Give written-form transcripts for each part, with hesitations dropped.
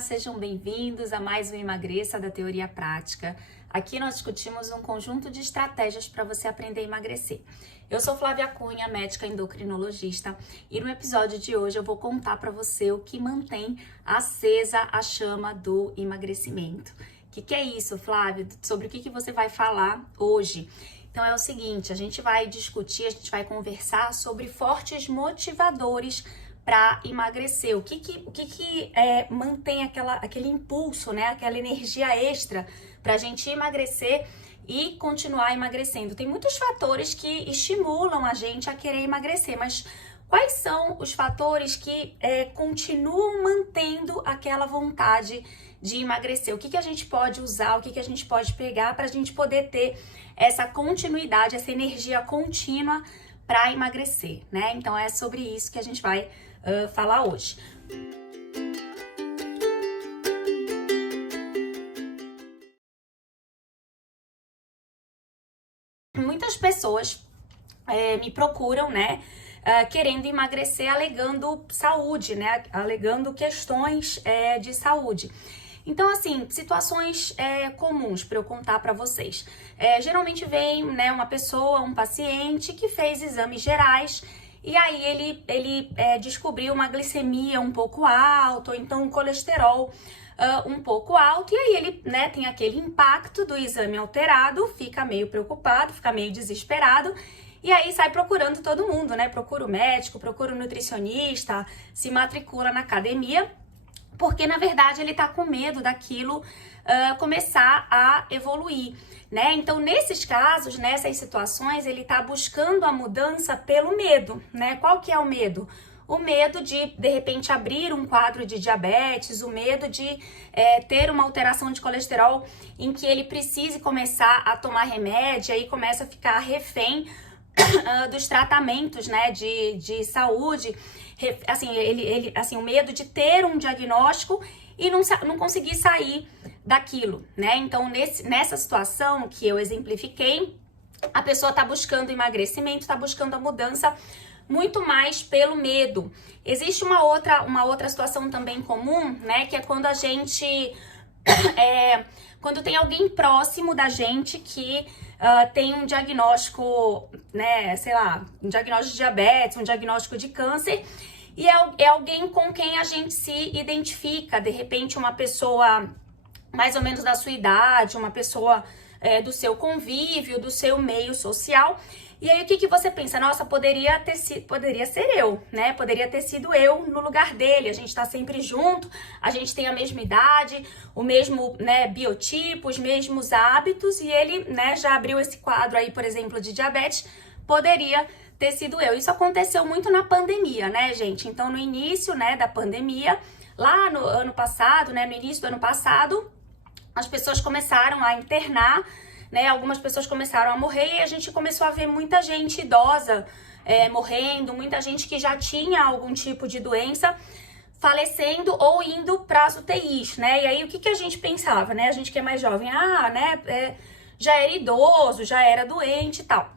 sejam bem-vindos a mais um Emagreça da Teoria Prática. Aqui nós discutimos um conjunto de estratégias para você aprender a emagrecer. Eu sou Flávia Cunha, médica endocrinologista, e no episódio de hoje eu vou contar para você o que mantém acesa a chama do emagrecimento. O que é isso, Flávia? Sobre o que você vai falar hoje? Então é o seguinte, a gente vai discutir, a gente vai conversar sobre fortes motivadores para emagrecer. O que mantém aquele impulso, né? Aquela energia extra para a gente emagrecer e continuar emagrecendo. Tem muitos fatores que estimulam a gente a querer emagrecer, mas quais são os fatores que continuam mantendo aquela vontade de emagrecer? O que a gente pode usar, o que a gente pode pegar para a gente poder ter essa continuidade, essa energia contínua para emagrecer, né? Então é sobre isso que a gente vai falar hoje. Muitas pessoas me procuram, né, querendo emagrecer, alegando saúde, né, alegando questões de saúde. Então, assim, situações comuns para eu contar para vocês. Geralmente vem, né, uma pessoa, um paciente que fez exames gerais e aí ele descobriu uma glicemia um pouco alta, ou então um colesterol um pouco alto, e aí ele, né, tem aquele impacto do exame alterado, fica meio preocupado, fica meio desesperado, e aí sai procurando todo mundo, né? Procura o médico, procura o nutricionista, se matricula na academia, porque na verdade ele tá com medo daquilo começar a evoluir, né? Então, nesses casos, nessas situações, ele tá buscando a mudança pelo medo, né? Qual que é o medo? O medo de repente, abrir um quadro de diabetes, o medo de ter uma alteração de colesterol em que ele precise começar a tomar remédio, aí começa a ficar refém dos tratamentos, né, de saúde, assim, o medo de ter um diagnóstico e não conseguir sair daquilo, né? Então, nessa situação que eu exemplifiquei, a pessoa tá buscando emagrecimento, tá buscando a mudança muito mais pelo medo. Existe uma outra situação também comum, né, que é quando a gente quando tem alguém próximo da gente que tem um diagnóstico, né, sei lá, um diagnóstico de diabetes, um diagnóstico de câncer, e é alguém com quem a gente se identifica, de repente uma pessoa mais ou menos da sua idade, uma pessoa do seu convívio, do seu meio social. E aí o que você pensa? Nossa, poderia ser eu, né? Poderia ter sido eu no lugar dele. A gente tá sempre junto, a gente tem a mesma idade, o mesmo, né, biotipo, os mesmos hábitos, e ele, né, já abriu esse quadro aí, por exemplo, de diabetes. Poderia ter sido eu. Isso aconteceu muito na pandemia, né, gente? Então, no início, né, da pandemia, lá no ano passado, né, no início do ano passado, as pessoas começaram a internar, né? Algumas pessoas começaram a morrer e a gente começou a ver muita gente idosa morrendo, muita gente que já tinha algum tipo de doença falecendo ou indo para as UTIs, né? E aí o que a gente pensava, né? A gente que é mais jovem, né? Já era idoso, já era doente e tal.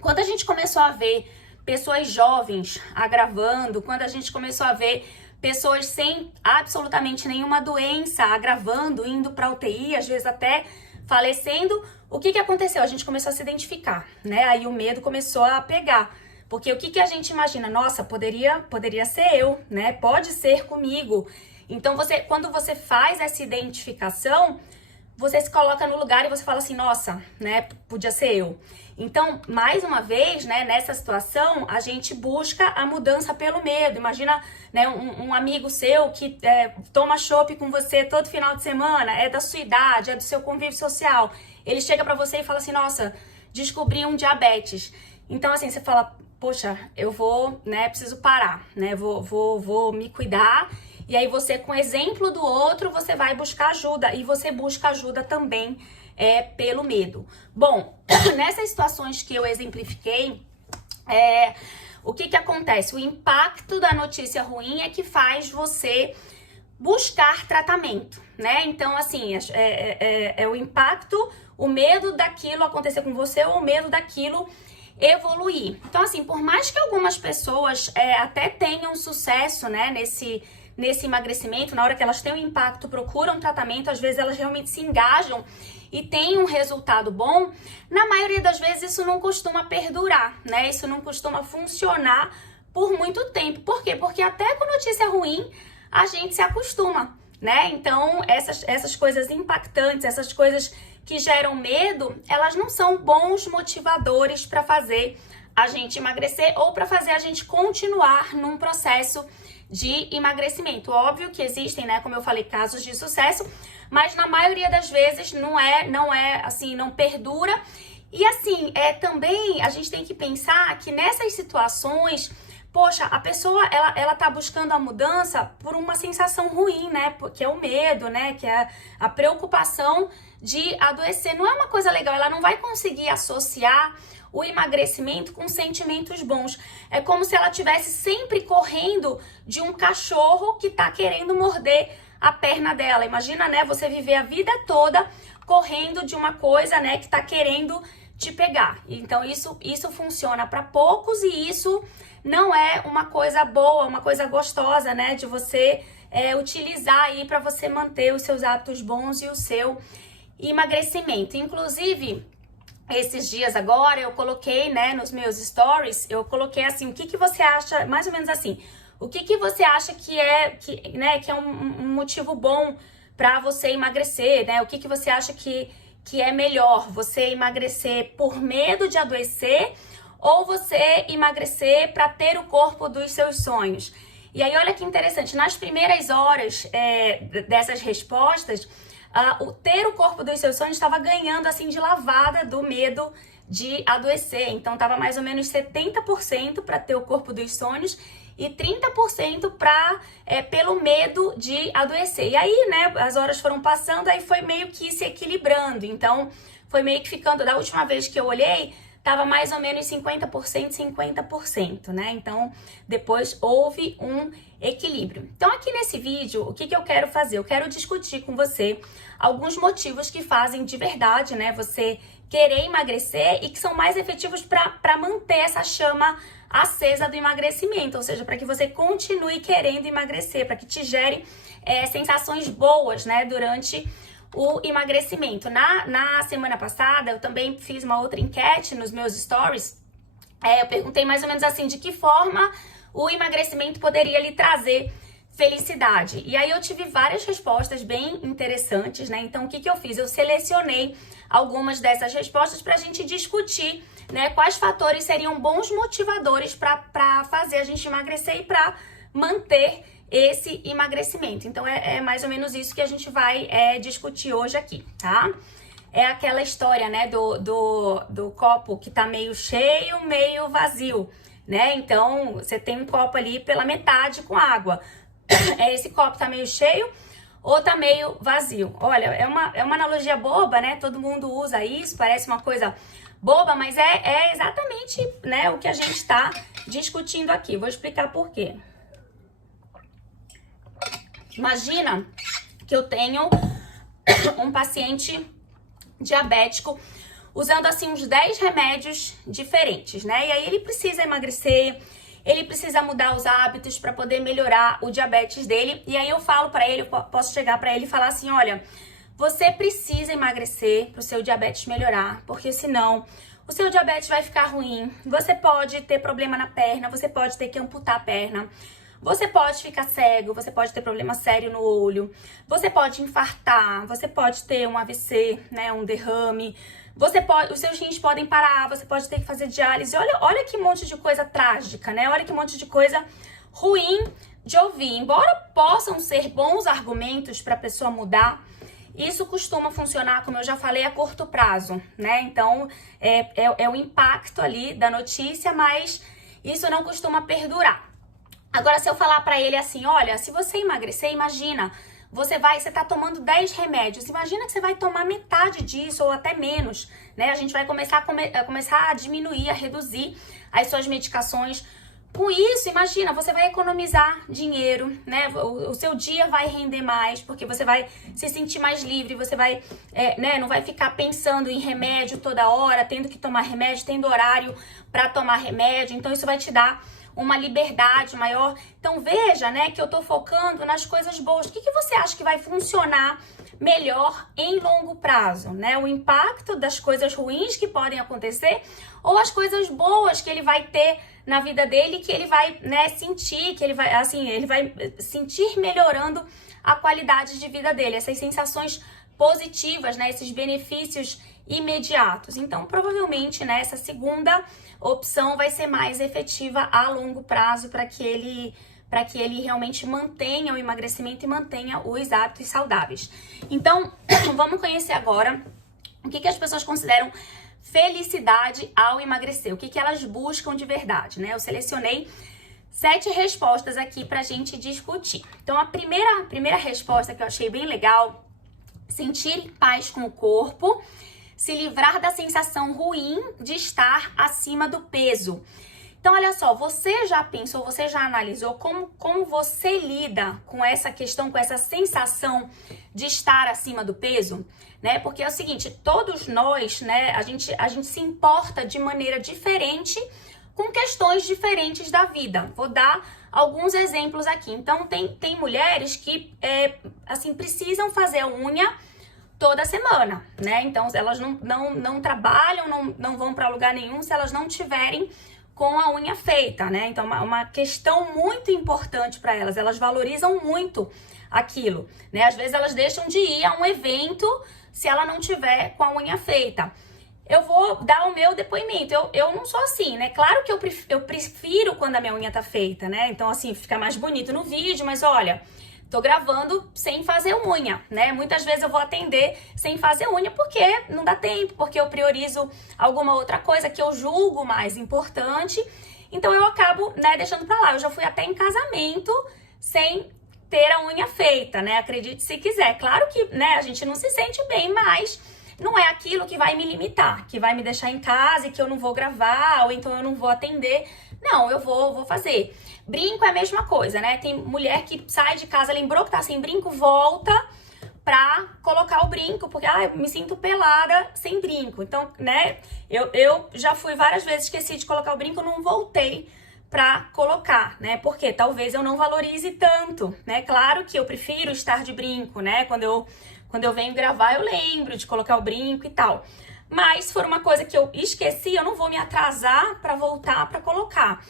Quando a gente começou a ver pessoas jovens agravando, quando a gente começou a ver pessoas sem absolutamente nenhuma doença agravando, indo para UTI, às vezes até falecendo, o que aconteceu? A gente começou a se identificar, né? Aí o medo começou a pegar. Porque o que a gente imagina? Nossa, poderia ser eu, né? Pode ser comigo. Então, quando você faz essa identificação, você se coloca no lugar e você fala assim, nossa, né? Podia ser eu. Então, mais uma vez, né, nessa situação, a gente busca a mudança pelo medo. Imagina, né, um amigo seu que toma chopp com você todo final de semana, é da sua idade, é do seu convívio social. Ele chega pra você e fala assim, nossa, descobri um diabetes. Então, assim, você fala, poxa, eu vou, né, preciso parar, né, vou me cuidar. E aí você, com o exemplo do outro, você vai buscar ajuda. E você busca ajuda também pelo medo. Bom, nessas situações que eu exemplifiquei, o que acontece? O impacto da notícia ruim é que faz você buscar tratamento, né? Então, assim, o impacto, o medo daquilo acontecer com você ou o medo daquilo evoluir. Então, assim, por mais que algumas pessoas até tenham sucesso, né, nesse emagrecimento, na hora que elas têm um impacto, procuram tratamento, às vezes elas realmente se engajam e tem um resultado bom, na maioria das vezes isso não costuma perdurar, né? Isso não costuma funcionar por muito tempo. Por quê? Porque até com notícia ruim a gente se acostuma, né? Então essas coisas impactantes, essas coisas que geram medo, elas não são bons motivadores para fazer a gente emagrecer ou para fazer a gente continuar num processo de emagrecimento. Óbvio que existem, né, como eu falei, casos de sucesso, mas na maioria das vezes não é assim, não perdura. E assim, também a gente tem que pensar que nessas situações, poxa, a pessoa, ela tá buscando a mudança por uma sensação ruim, né, que é o medo, né, que é a preocupação de adoecer. Não é uma coisa legal, ela não vai conseguir associar o emagrecimento com sentimentos bons. É como se ela estivesse sempre correndo de um cachorro que tá querendo morder a perna dela. Imagina, né, você viver a vida toda correndo de uma coisa, né, que tá querendo te pegar. Então isso funciona para poucos e isso não é uma coisa boa, uma coisa gostosa, né, de você utilizar aí para você manter os seus hábitos bons e o seu emagrecimento. Inclusive, esses dias agora eu coloquei, né, nos meus stories, eu coloquei assim, o que você acha, mais ou menos assim, o que você acha que é um motivo bom para você emagrecer, né? O que você acha que é melhor, você emagrecer por medo de adoecer ou você emagrecer para ter o corpo dos seus sonhos? E aí, olha que interessante, nas primeiras horas dessas respostas, o ter o corpo dos seus sonhos estava ganhando assim de lavada do medo de adoecer. Então estava mais ou menos 70% para ter o corpo dos sonhos e 30% pelo medo de adoecer. E aí, né, as horas foram passando, aí foi meio que se equilibrando. Então foi meio que ficando, da última vez que eu olhei, tava mais ou menos 50%, 50%, né? Então, depois houve um equilíbrio. Então, aqui nesse vídeo, o que eu quero fazer? Eu quero discutir com você alguns motivos que fazem de verdade, né, você querer emagrecer e que são mais efetivos para manter essa chama acesa do emagrecimento, ou seja, para que você continue querendo emagrecer, para que te gere sensações boas, né, durante o emagrecimento. Na semana passada, eu também fiz uma outra enquete nos meus stories. Eu perguntei mais ou menos assim, de que forma o emagrecimento poderia lhe trazer felicidade. E aí eu tive várias respostas bem interessantes, né? Então, o que eu fiz? Eu selecionei algumas dessas respostas para a gente discutir, né, quais fatores seriam bons motivadores para fazer a gente emagrecer e para manter esse emagrecimento. Então, é mais ou menos isso que a gente vai discutir hoje aqui, tá? É aquela história, né, do copo que tá meio cheio, meio vazio, né? Então, você tem um copo ali pela metade com água. Esse copo tá meio cheio ou tá meio vazio? Olha, é uma analogia boba, né? Todo mundo usa isso, parece uma coisa boba, mas é exatamente, né, o que a gente tá discutindo aqui. Vou explicar por quê. Imagina que eu tenho um paciente diabético usando assim uns 10 remédios diferentes, né? E aí ele precisa emagrecer, ele precisa mudar os hábitos para poder melhorar o diabetes dele. E aí eu falo para ele, eu posso chegar para ele e falar assim, olha, você precisa emagrecer para o seu diabetes melhorar, porque senão o seu diabetes vai ficar ruim. Você pode ter problema na perna, você pode ter que amputar a perna. Você pode ficar cego, você pode ter problema sério no olho, você pode infartar, você pode ter um AVC, né, um derrame, os seus rins podem parar, você pode ter que fazer diálise. Olha que monte de coisa trágica, né? Olha que monte de coisa ruim de ouvir. Embora possam ser bons argumentos para a pessoa mudar, isso costuma funcionar, como eu já falei, a curto prazo, né? Então, é o impacto ali da notícia, mas isso não costuma perdurar. Agora, se eu falar pra ele assim, olha, se você emagrecer, imagina, você tá tomando 10 remédios, imagina que você vai tomar metade disso ou até menos, né? A gente vai começar a diminuir, a reduzir as suas medicações. Com isso, imagina, você vai economizar dinheiro, né? O seu dia vai render mais, porque você vai se sentir mais livre, você vai, né, não vai ficar pensando em remédio toda hora, tendo que tomar remédio, tendo horário pra tomar remédio. Então, isso vai te dar uma liberdade maior. Então veja, né, que eu tô focando nas coisas boas. O que que você acha que vai funcionar melhor em longo prazo, né? O impacto das coisas ruins que podem acontecer ou as coisas boas que ele vai ter na vida dele, que ele vai, né, sentir, que ele vai, assim, ele vai sentir melhorando a qualidade de vida dele, essas sensações positivas, né, esses benefícios imediatos. Então, provavelmente, né, essa segunda opção vai ser mais efetiva a longo prazo para que ele realmente mantenha o emagrecimento e mantenha os hábitos saudáveis. Então, vamos conhecer agora o que as pessoas consideram felicidade ao emagrecer, o que elas buscam de verdade, né? Eu selecionei 7 respostas aqui pra gente discutir. Então, a primeira resposta que eu achei bem legal: sentir paz com o corpo, se livrar da sensação ruim de estar acima do peso. Então, olha só, você já pensou, você já analisou como você lida com essa questão, com essa sensação de estar acima do peso? Né? Porque é o seguinte, todos nós, né, a gente se importa de maneira diferente com questões diferentes da vida. Vou dar alguns exemplos aqui. Então, tem mulheres que, assim, precisam fazer a unha toda semana, né? Então, elas não trabalham, não vão para lugar nenhum se elas não tiverem com a unha feita, né? Então, uma questão muito importante para elas. Elas valorizam muito aquilo, né? Às vezes, elas deixam de ir a um evento se ela não tiver com a unha feita. Eu vou dar o meu depoimento. Eu não sou assim, né? Claro que eu prefiro quando a minha unha tá feita, né? Então, assim, fica mais bonito no vídeo, mas olha, tô gravando sem fazer unha, né? Muitas vezes eu vou atender sem fazer unha porque não dá tempo, porque eu priorizo alguma outra coisa que eu julgo mais importante. Então, eu acabo, né, deixando pra lá. Eu já fui até em casamento sem ter a unha feita, né? Acredite se quiser. Claro que, né, a gente não se sente bem, mas não é aquilo que vai me limitar, que vai me deixar em casa e que eu não vou gravar, ou então eu não vou atender. Não, eu vou fazer. Brinco é a mesma coisa, né? Tem mulher que sai de casa, lembrou que tá sem brinco, volta pra colocar o brinco, porque eu me sinto pelada sem brinco. Então, né, eu já fui várias vezes, esqueci de colocar o brinco, não voltei pra colocar, né? Porque talvez eu não valorize tanto, né? Claro que eu prefiro estar de brinco, né? Quando eu venho gravar, eu lembro de colocar o brinco e tal. Mas se for uma coisa que eu esqueci, eu não vou me atrasar pra voltar pra colocar.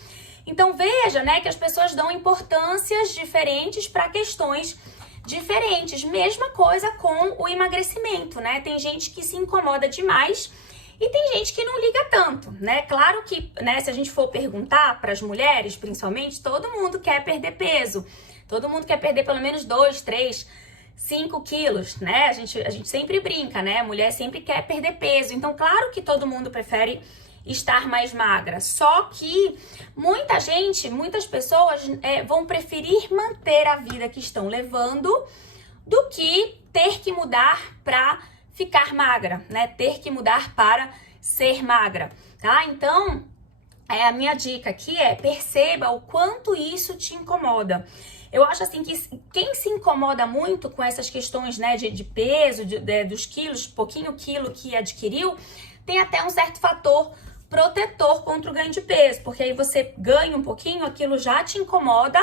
Então veja, né, que as pessoas dão importâncias diferentes para questões diferentes. Mesma coisa com o emagrecimento, né? Tem gente que se incomoda demais e tem gente que não liga tanto, né? Claro que, né, se a gente for perguntar para as mulheres, principalmente, todo mundo quer perder peso. Todo mundo quer perder pelo menos 2, 3, 5 quilos, né? A gente sempre brinca, né? A mulher sempre quer perder peso. Então, claro que todo mundo prefere estar mais magra. Só que muitas pessoas vão preferir manter a vida que estão levando do que ter que mudar para ficar magra, né? Ter que mudar para ser magra, tá? Então, a minha dica aqui perceba o quanto isso te incomoda. Eu acho assim que quem se incomoda muito com essas questões, né, de peso, dos quilos, pouquinho quilo que adquiriu, tem até um certo fator protetor contra o ganho de peso, porque aí você ganha um pouquinho, aquilo já te incomoda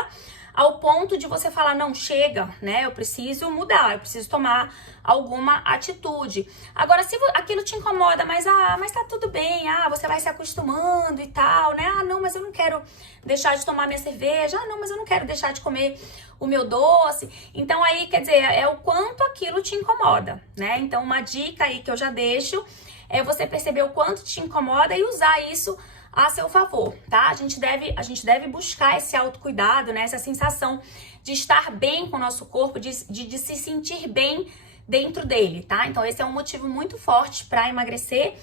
ao ponto de você falar, não, chega, né, eu preciso mudar, eu preciso tomar alguma atitude. Agora, se aquilo te incomoda, mas tá tudo bem, você vai se acostumando e tal, né, não, mas eu não quero deixar de tomar minha cerveja, não, mas eu não quero deixar de comer o meu doce. Então aí, quer dizer, é o quanto aquilo te incomoda, né, então uma dica aí que eu já deixo é você perceber o quanto te incomoda e usar isso a seu favor, tá? A gente deve buscar esse autocuidado, né? Essa sensação de estar bem com o nosso corpo, de se sentir bem dentro dele, tá? Então esse é um motivo muito forte para emagrecer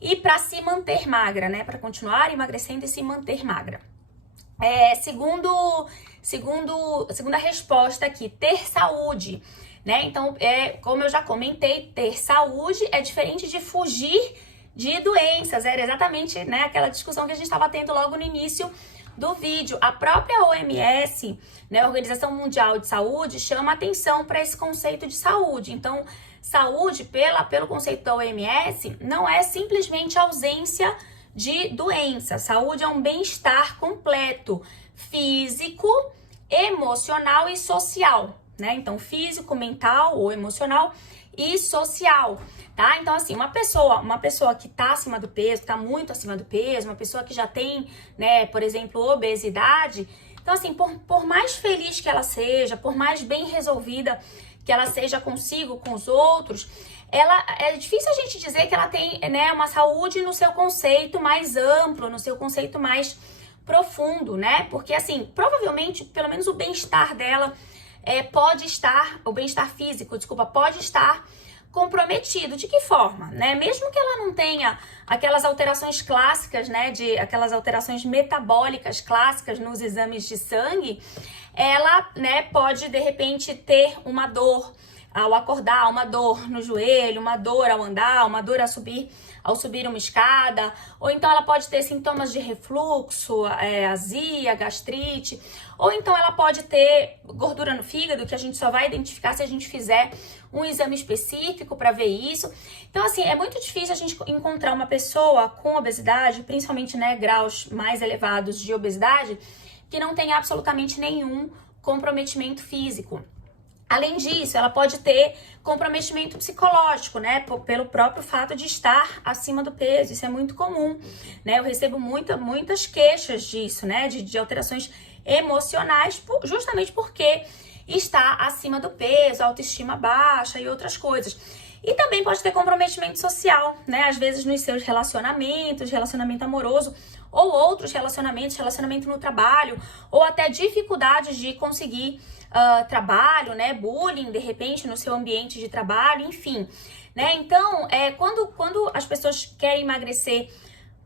e para se manter magra, né? Para continuar emagrecendo e se manter magra. Segunda resposta aqui, ter saúde, né? Então, como eu já comentei, ter saúde é diferente de fugir de doenças. Era exatamente, né, aquela discussão que a gente estava tendo logo no início do vídeo. A própria OMS, né, a Organização Mundial de Saúde, chama atenção para esse conceito de saúde. Então, saúde, pelo conceito da OMS, não é simplesmente ausência de doença. Saúde é um bem-estar completo, físico, emocional e social, né? Então, físico, mental ou emocional e social, tá? Então, assim, uma pessoa que tá acima do peso, tá muito acima do peso, uma pessoa que já tem, né, por exemplo, obesidade. Então, assim, por mais feliz que ela seja, por mais bem resolvida que ela seja consigo, com os outros, é difícil a gente dizer que ela tem, né, uma saúde no seu conceito mais amplo, no seu conceito mais profundo, né? Porque, assim, provavelmente, pelo menos o bem-estar dela pode estar, o bem-estar físico, desculpa, pode estar comprometido. De que forma, né? Mesmo que ela não tenha aquelas alterações clássicas, né, aquelas alterações metabólicas clássicas nos exames de sangue, ela, né, pode de repente ter uma dor ao acordar, uma dor no joelho, uma dor ao andar, uma dor ao subir uma escada, ou então ela pode ter sintomas de refluxo, azia, gastrite, ou então ela pode ter gordura no fígado, que a gente só vai identificar se a gente fizer um exame específico para ver isso. Então, assim, é muito difícil a gente encontrar uma pessoa com obesidade, principalmente, né, graus mais elevados de obesidade, que não tem absolutamente nenhum comprometimento físico. Além disso, ela pode ter comprometimento psicológico, né? Pelo próprio fato de estar acima do peso. Isso é muito comum, né? Eu recebo muitas queixas disso, né? De alterações emocionais, justamente porque está acima do peso, autoestima baixa e outras coisas. E também pode ter comprometimento social, né? Às vezes nos seus relacionamentos, relacionamento amoroso, ou outros relacionamentos, relacionamento no trabalho, ou até dificuldades de conseguir trabalho, né, bullying, de repente, no seu ambiente de trabalho, enfim, né, então, quando as pessoas querem emagrecer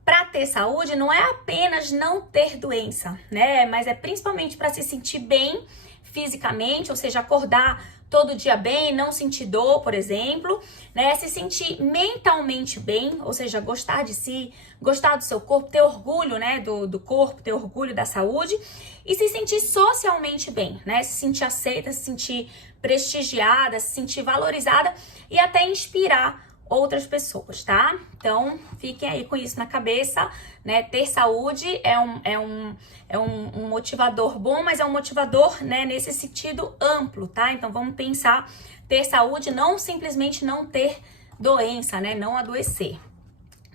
para ter saúde, não é apenas não ter doença, né, mas é principalmente para se sentir bem fisicamente, ou seja, acordar todo dia bem, não sentir dor, por exemplo, né? Se sentir mentalmente bem, ou seja, gostar de si, gostar do seu corpo, ter orgulho, né, do corpo, ter orgulho da saúde e se sentir socialmente bem, né? Se sentir aceita, se sentir prestigiada, se sentir valorizada e até inspirar outras pessoas, tá? Então, fiquem aí com isso na cabeça, né? Ter saúde é um motivador bom, mas é um motivador, né, nesse sentido amplo, tá? Então, vamos pensar ter saúde, não simplesmente não ter doença, né? Não adoecer.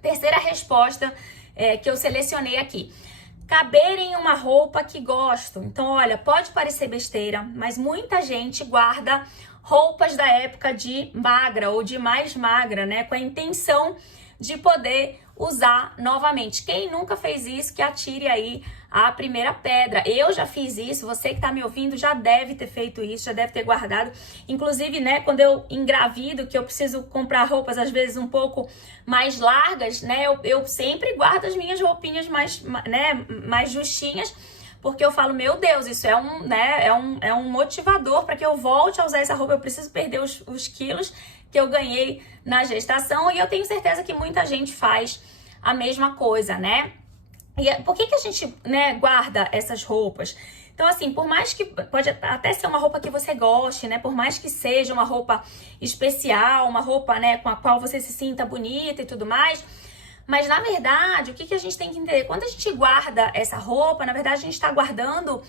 Terceira resposta que eu selecionei aqui. Caber em uma roupa que gosto. Então, olha, pode parecer besteira, mas muita gente guarda roupas da época de magra ou de mais magra, né? Com a intenção de poder usar novamente. Quem nunca fez isso, que atire aí a primeira pedra. Eu já fiz isso, você que tá me ouvindo já deve ter feito isso, já deve ter guardado. Inclusive, né, quando eu engravido, que eu preciso comprar roupas às vezes um pouco mais largas, né? Eu sempre guardo as minhas roupinhas mais justinhas, porque eu falo, meu Deus, isso é um motivador para que eu volte a usar essa roupa. Eu preciso perder os quilos que eu ganhei na gestação, e eu tenho certeza que muita gente faz a mesma coisa, né? E por que a gente, né, guarda essas roupas? Então, assim, por mais que pode até ser uma roupa que você goste, né? Por mais que seja uma roupa especial, uma roupa, né, com a qual você se sinta bonita e tudo mais, mas, na verdade, o que a gente tem que entender? Quando a gente guarda essa roupa, na verdade, a gente está guardando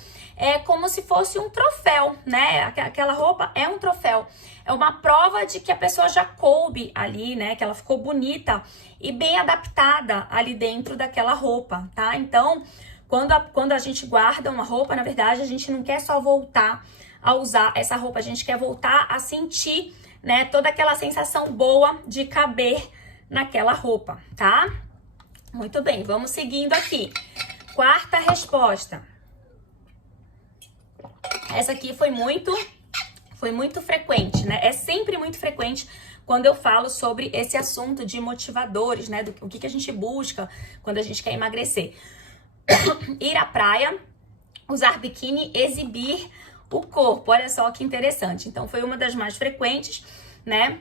como se fosse um troféu, né? Aquela roupa é um troféu. É uma prova de que a pessoa já coube ali, né? Que ela ficou bonita e bem adaptada ali dentro daquela roupa, tá? Então, quando a gente guarda uma roupa, na verdade, a gente não quer só voltar a usar essa roupa. A gente quer voltar a sentir, né? Toda aquela sensação boa de caber naquela roupa, tá? Muito bem, vamos seguindo aqui. Quarta resposta. Essa aqui foi muito frequente, né? É sempre muito frequente quando eu falo sobre esse assunto de motivadores, né? O que a gente busca quando a gente quer emagrecer. Ir à praia, usar biquíni, exibir o corpo. Olha só que interessante. Então, foi uma das mais frequentes, né?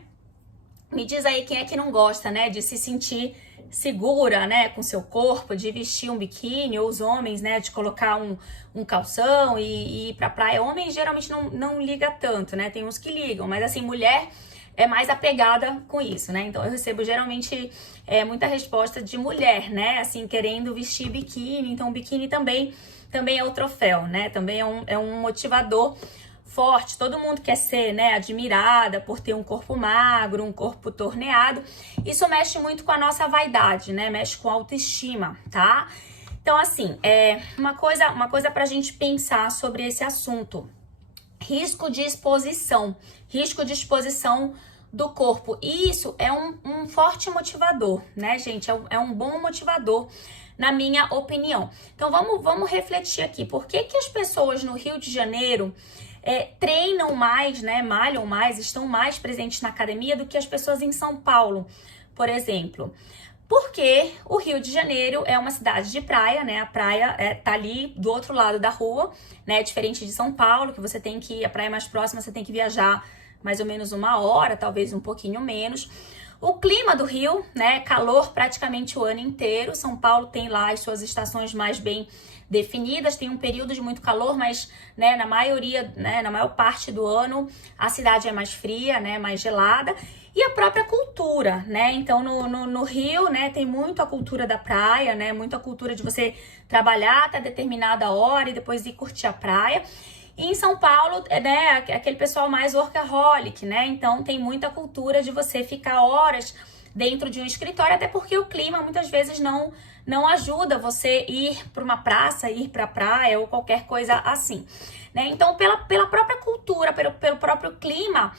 Me diz aí quem é que não gosta, né, de se sentir segura, né, com seu corpo, de vestir um biquíni, ou os homens, né, de colocar um calção e ir pra praia. Homem geralmente não liga tanto, né, tem uns que ligam, mas assim, mulher é mais apegada com isso, né, então eu recebo geralmente muita resposta de mulher, né, assim, querendo vestir biquíni. Então o biquíni também é o troféu, né, também é um motivador forte. Todo mundo quer ser, né, admirada por ter um corpo magro, um corpo torneado. Isso mexe muito com a nossa vaidade, né? Mexe com a autoestima, tá? Então, assim, uma coisa pra gente pensar sobre esse assunto. Risco de exposição do corpo. E isso é um forte motivador, né, gente? É um bom motivador, na minha opinião. Então, vamos refletir aqui. Por que as pessoas no Rio de Janeiro treinam mais, né, malham mais, estão mais presentes na academia do que as pessoas em São Paulo, por exemplo? Porque o Rio de Janeiro é uma cidade de praia, né? A praia tá ali do outro lado da rua, né? Diferente de São Paulo, que você tem que ir, a praia mais próxima você tem que viajar mais ou menos 1 hora, talvez um pouquinho menos. O clima do Rio, né? Calor praticamente o ano inteiro. São Paulo tem lá as suas estações mais bem definidas, tem um período de muito calor, mas, né, na maior parte do ano, a cidade é mais fria, né, mais gelada. E a própria cultura, né? Então, no Rio, né, tem muito a cultura da praia, né? Muito a cultura de você trabalhar até determinada hora e depois ir curtir a praia. E em São Paulo, né, aquele pessoal mais workaholic, né? Então, tem muita cultura de você ficar horas dentro de um escritório, até porque o clima muitas vezes não ajuda você ir para uma praça, ir para a praia ou qualquer coisa assim, né? Então, pela própria cultura, pelo próprio clima,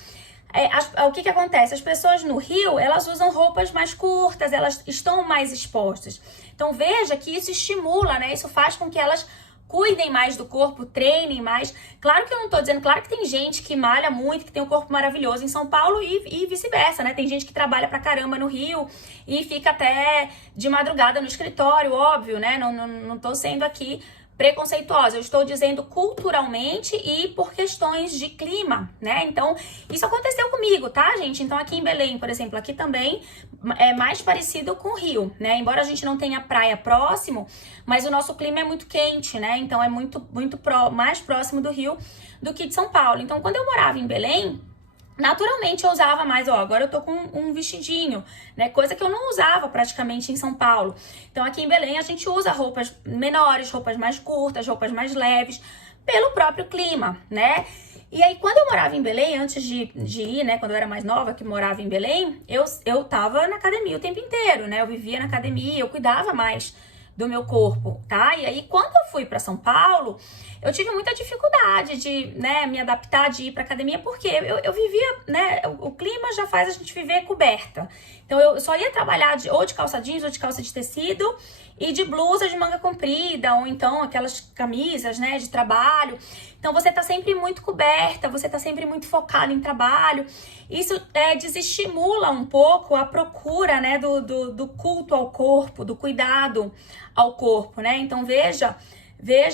o que acontece? As pessoas no Rio, elas usam roupas mais curtas, elas estão mais expostas. Então, veja que isso estimula, né? Isso faz com que elas cuidem mais do corpo, treinem mais. Claro que eu não tô dizendo, claro que tem gente que malha muito, que tem um corpo maravilhoso em São Paulo e vice-versa, né? Tem gente que trabalha pra caramba no Rio e fica até de madrugada no escritório, óbvio, né? Não tô sendo aqui preconceituosa, eu estou dizendo culturalmente e por questões de clima, né? Então, isso aconteceu comigo, tá, gente? Então, aqui em Belém, por exemplo, aqui também é mais parecido com o Rio, né? Embora a gente não tenha praia próximo, mas o nosso clima é muito quente, né? Então, é mais próximo do Rio do que de São Paulo. Então, quando eu morava em Belém, naturalmente eu usava mais, agora eu tô com um vestidinho, né, coisa que eu não usava praticamente em São Paulo. Então aqui em Belém a gente usa roupas menores, roupas mais curtas, roupas mais leves, pelo próprio clima, né. E aí quando eu morava em Belém, antes de ir, né, quando eu era mais nova, que morava em Belém, eu tava na academia o tempo inteiro, né, eu vivia na academia, eu cuidava mais do meu corpo, tá? E aí, quando eu fui para São Paulo, eu tive muita dificuldade de, né, me adaptar, de ir pra academia, porque eu vivia, né, o clima já faz a gente viver coberta. Então, eu só ia trabalhar ou de calça jeans ou de calça de tecido e de blusa de manga comprida, ou então aquelas camisas, né, de trabalho. Então, você tá sempre muito coberta, você tá sempre muito focada em trabalho. Isso desestimula um pouco a procura, né, do culto ao corpo, do cuidado ao corpo, né? Então, veja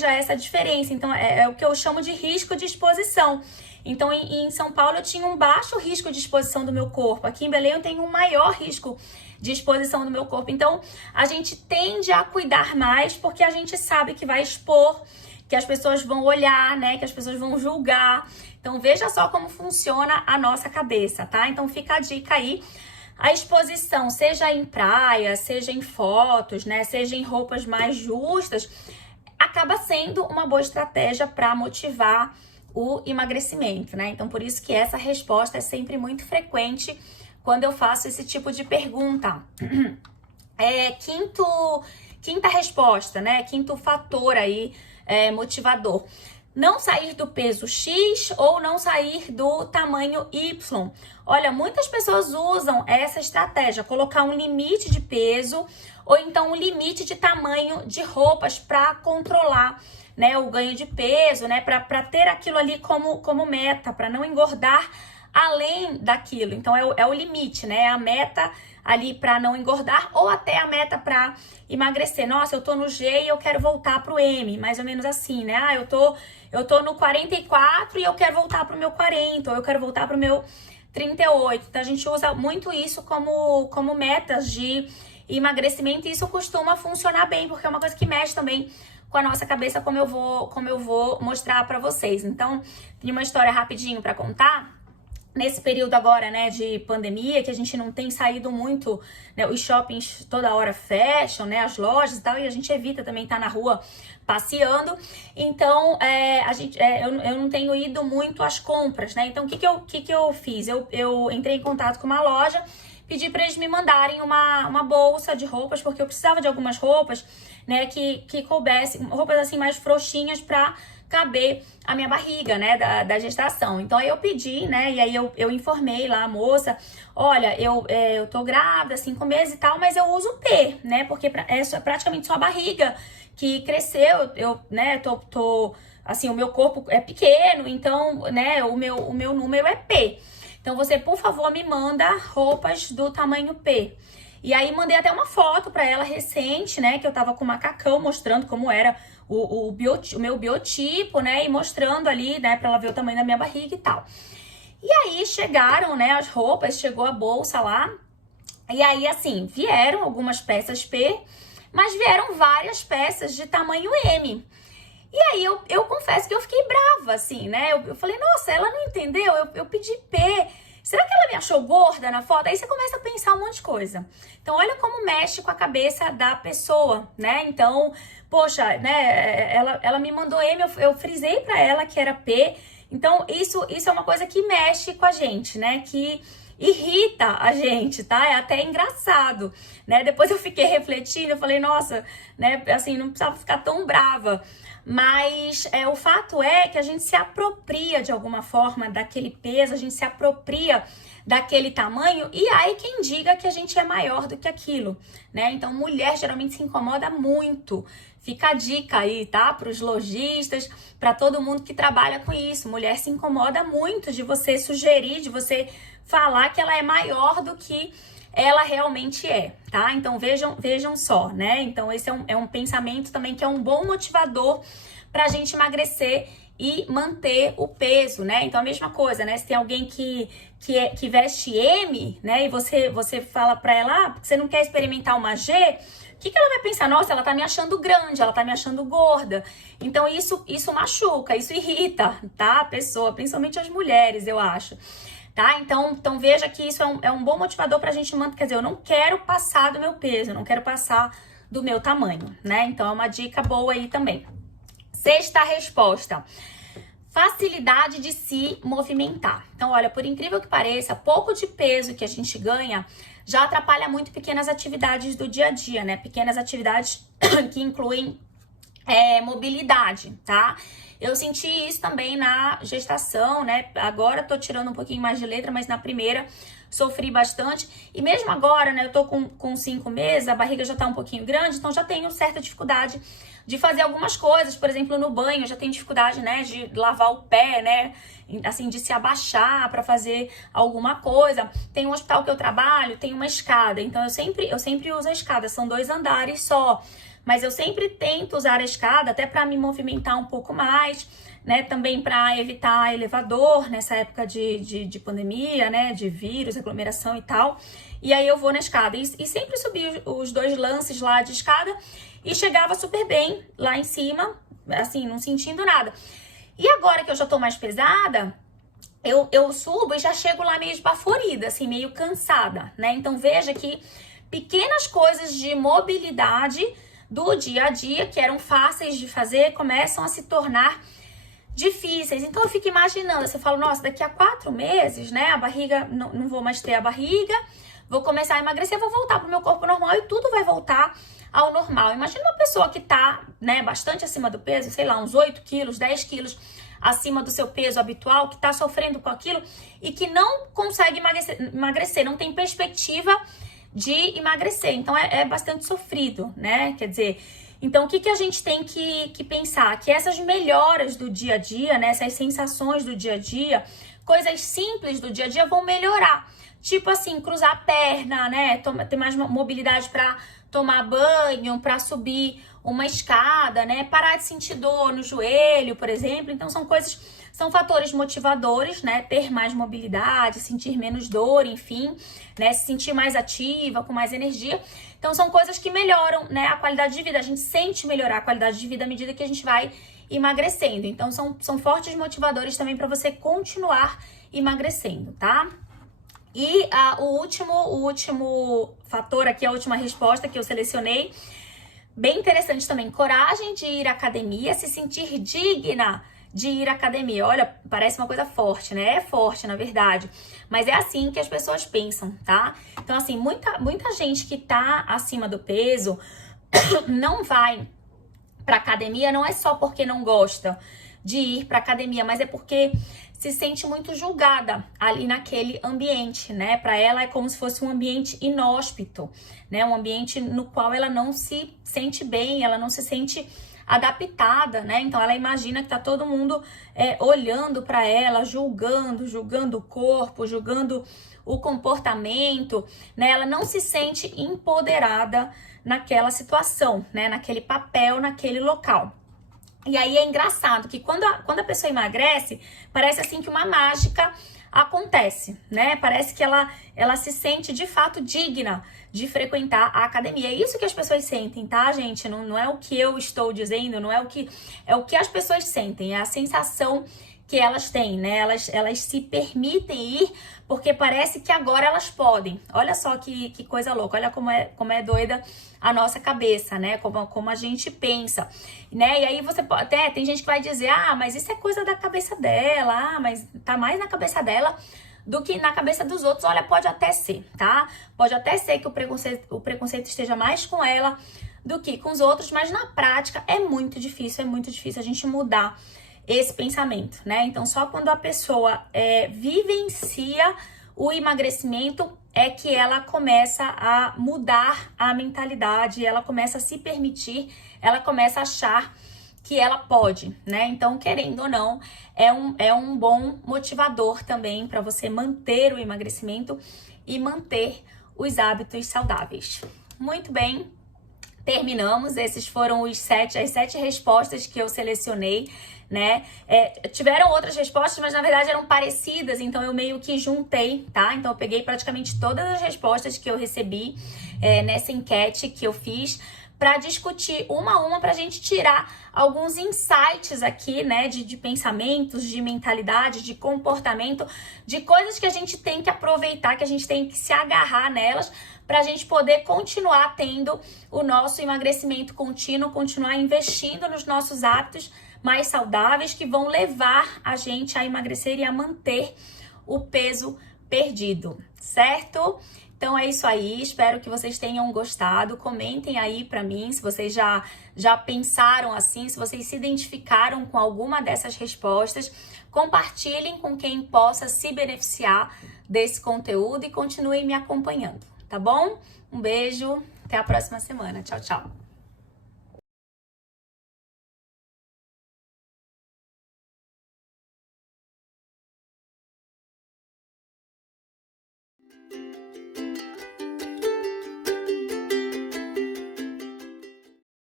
essa diferença. Então, é o que eu chamo de risco de exposição. Então, em São Paulo, eu tinha um baixo risco de exposição do meu corpo. Aqui em Belém, eu tenho um maior risco de exposição do meu corpo. Então, a gente tende a cuidar mais porque a gente sabe que vai expor, que as pessoas vão olhar, né? Que as pessoas vão julgar. Então, veja só como funciona a nossa cabeça, tá? Então, fica a dica aí. A exposição, seja em praia, seja em fotos, né? Seja em roupas mais justas, acaba sendo uma boa estratégia para motivar o emagrecimento, né? Então, por isso que essa resposta é sempre muito frequente quando eu faço esse tipo de pergunta. Quinta resposta, né? Quinto fator aí, motivador. Não sair do peso X ou não sair do tamanho Y. Olha, muitas pessoas usam essa estratégia, colocar um limite de peso ou então um limite de tamanho de roupas para controlar, né, o ganho de peso, né, para ter aquilo ali como meta, para não engordar além daquilo. Então é o limite, né, é a meta ali para não engordar ou até a meta para emagrecer. Nossa, eu tô no G e eu quero voltar pro M, mais ou menos assim, né? Eu tô no 44 e eu quero voltar pro meu 40, ou eu quero voltar pro meu 38. Então a gente usa muito isso como metas de emagrecimento, e isso costuma funcionar bem, porque é uma coisa que mexe também com a nossa cabeça, como eu vou mostrar pra vocês. Então, tem uma história rapidinho pra contar. Nesse período agora, né, de pandemia, que a gente não tem saído muito, né, os shoppings toda hora fecham, né, as lojas e tal, e a gente evita também estar na rua passeando. Então, eu não tenho ido muito às compras, né? Então, o que eu fiz? Eu entrei em contato com uma loja, pedi para eles me mandarem uma bolsa de roupas, porque eu precisava de algumas roupas, né, que coubessem, roupas assim mais frouxinhas para caber a minha barriga, né, da gestação. Então aí eu pedi, né, e aí eu informei lá a moça, olha, eu tô grávida, 5 meses e tal, mas eu uso P, né, porque é praticamente só a barriga que cresceu, né, assim, o meu corpo é pequeno, então, né, o meu número é P. Então você, por favor, me manda roupas do tamanho P. E aí mandei até uma foto pra ela recente, né, que eu tava com macacão mostrando como era o meu biotipo, né, e mostrando ali, né, pra ela ver o tamanho da minha barriga e tal. E aí chegaram, né, as roupas, chegou a bolsa lá, e aí, assim, vieram algumas peças P, mas vieram várias peças de tamanho M. E aí eu confesso que eu fiquei brava, assim, né, eu falei, nossa, ela não entendeu, eu pedi P, será que ela me achou gorda na foto? Aí você começa a pensar um monte de coisa. Então, olha como mexe com a cabeça da pessoa, né? Então, poxa, né? Ela me mandou M, eu frisei pra ela que era P. Então, isso é uma coisa que mexe com a gente, né? Que irrita a gente, tá? É até engraçado, né? Depois eu fiquei refletindo, eu falei, nossa, né? Assim, não precisava ficar tão brava. Mas o fato é que a gente se apropria de alguma forma daquele peso, a gente se apropria daquele tamanho, e aí quem diga que a gente é maior do que aquilo, né? Então, mulher geralmente se incomoda muito. Fica a dica aí, tá? Para os lojistas, para todo mundo que trabalha com isso. Mulher se incomoda muito de você sugerir, de você falar que ela é maior do que ela realmente é, tá? Então vejam só, né? Então esse é um pensamento também que é um bom motivador pra gente emagrecer e manter o peso, né? Então a mesma coisa, né? Se tem alguém que veste M, né? E você fala pra ela, porque você não quer experimentar uma G, o que ela vai pensar? Nossa, ela tá me achando grande, ela tá me achando gorda. Então isso machuca, isso irrita, tá? A pessoa, principalmente as mulheres, eu acho. Tá? Então veja que isso é um bom motivador pra gente manter, quer dizer, eu não quero passar do meu peso, eu não quero passar do meu tamanho, né? Então é uma dica boa aí também. Sexta resposta: facilidade de se movimentar. Então, olha, por incrível que pareça, pouco de peso que a gente ganha já atrapalha muito pequenas atividades do dia a dia, né? Pequenas atividades que incluem mobilidade, tá? Eu senti isso também na gestação, né? Agora tô tirando um pouquinho mais de letra, mas na primeira sofri bastante. E mesmo agora, né? Eu tô com 5 meses, a barriga já tá um pouquinho grande, então já tenho certa dificuldade de fazer algumas coisas. Por exemplo, no banho, eu já tenho dificuldade, né? De lavar o pé, né? Assim, de se abaixar para fazer alguma coisa. Tem um hospital que eu trabalho, tem uma escada, então eu sempre uso a escada, são 2 andares só. Mas eu sempre tento usar a escada até para me movimentar um pouco mais, né? Também para evitar elevador nessa época de pandemia, né? De vírus, aglomeração e tal. E aí eu vou na escada. E sempre subi os 2 lances lá de escada e chegava super bem lá em cima, assim, não sentindo nada. E agora que eu já tô mais pesada, eu subo e já chego lá meio esbaforida, assim, meio cansada, né? Então veja que pequenas coisas de mobilidade do dia a dia, que eram fáceis de fazer, começam a se tornar difíceis. Então eu fico imaginando, você fala, nossa, daqui a 4 meses, né, a barriga, não vou mais ter a barriga, vou começar a emagrecer, vou voltar pro meu corpo normal e tudo vai voltar ao normal. Imagina uma pessoa que tá, né, bastante acima do peso, sei lá, uns 8 quilos, 10 quilos acima do seu peso habitual, que tá sofrendo com aquilo e que não consegue emagrecer, não tem perspectiva de emagrecer. Então é bastante sofrido, né? Quer dizer, então o que a gente tem que pensar? Que essas melhoras do dia a dia, né? Essas sensações do dia a dia, coisas simples do dia a dia vão melhorar. Tipo assim, cruzar a perna, né? Ter mais mobilidade para tomar banho, para subir uma escada, né? Parar de sentir dor no joelho, por exemplo. Então são São fatores motivadores, né? Ter mais mobilidade, sentir menos dor, enfim, né? Se sentir mais ativa, com mais energia. Então, são coisas que melhoram, né? A qualidade de vida. A gente sente melhorar a qualidade de vida à medida que a gente vai emagrecendo. Então, são fortes motivadores também para você continuar emagrecendo, tá? E o último fator aqui, a última resposta que eu selecionei, bem interessante também, coragem de ir à academia, se sentir digna de ir à academia. Olha, parece uma coisa forte, né? É forte, na verdade. Mas é assim que as pessoas pensam, tá? Então, assim, muita gente que tá acima do peso não vai pra academia, não é só porque não gosta de ir pra academia, mas é porque se sente muito julgada ali naquele ambiente, né? Para ela é como se fosse um ambiente inóspito, né? Um ambiente no qual ela não se sente bem, ela não se sente adaptada, né? Então ela imagina que tá todo mundo olhando para ela, julgando o corpo, julgando o comportamento, né? Ela não se sente empoderada naquela situação, né? Naquele papel, naquele local. E aí é engraçado que quando a pessoa emagrece, parece assim que uma mágica acontece, né? Parece que ela se sente de fato digna de frequentar a academia. É isso que as pessoas sentem, tá, gente? Não é o que eu estou dizendo, não é o que as pessoas sentem, é a sensação que elas têm, né? Elas se permitem ir porque parece que agora elas podem. Olha só que coisa louca, olha como é doida a nossa cabeça, né? Como a gente pensa, né? E aí você pode, até tem gente que vai dizer, mas isso é coisa da cabeça dela, mas tá mais na cabeça dela do que na cabeça dos outros. Olha, pode até ser, tá? Pode até ser que o preconceito esteja mais com ela do que com os outros, mas na prática é muito difícil a gente mudar esse pensamento, né? Então, só quando a pessoa vivencia o emagrecimento é que ela começa a mudar a mentalidade, ela começa a se permitir, ela começa a achar que ela pode, né? Então, querendo ou não, é um bom motivador também para você manter o emagrecimento e manter os hábitos saudáveis. Muito bem, terminamos. Esses foram as 7 respostas que eu selecionei, né? Tiveram outras respostas, mas na verdade eram parecidas, então eu meio que juntei, tá? Então eu peguei praticamente todas as respostas que eu recebi nessa enquete que eu fiz para discutir uma a uma, pra gente tirar alguns insights aqui, né, de pensamentos, de mentalidade, de comportamento, de coisas que a gente tem que aproveitar, que a gente tem que se agarrar nelas, pra gente poder continuar tendo o nosso emagrecimento contínuo, continuar investindo nos nossos hábitos mais saudáveis que vão levar a gente a emagrecer e a manter o peso perdido, certo? Então é isso aí, espero que vocês tenham gostado. Comentem aí pra mim se vocês já pensaram assim, se vocês se identificaram com alguma dessas respostas. Compartilhem com quem possa se beneficiar desse conteúdo e continuem me acompanhando, tá bom? Um beijo, até a próxima semana. Tchau, tchau!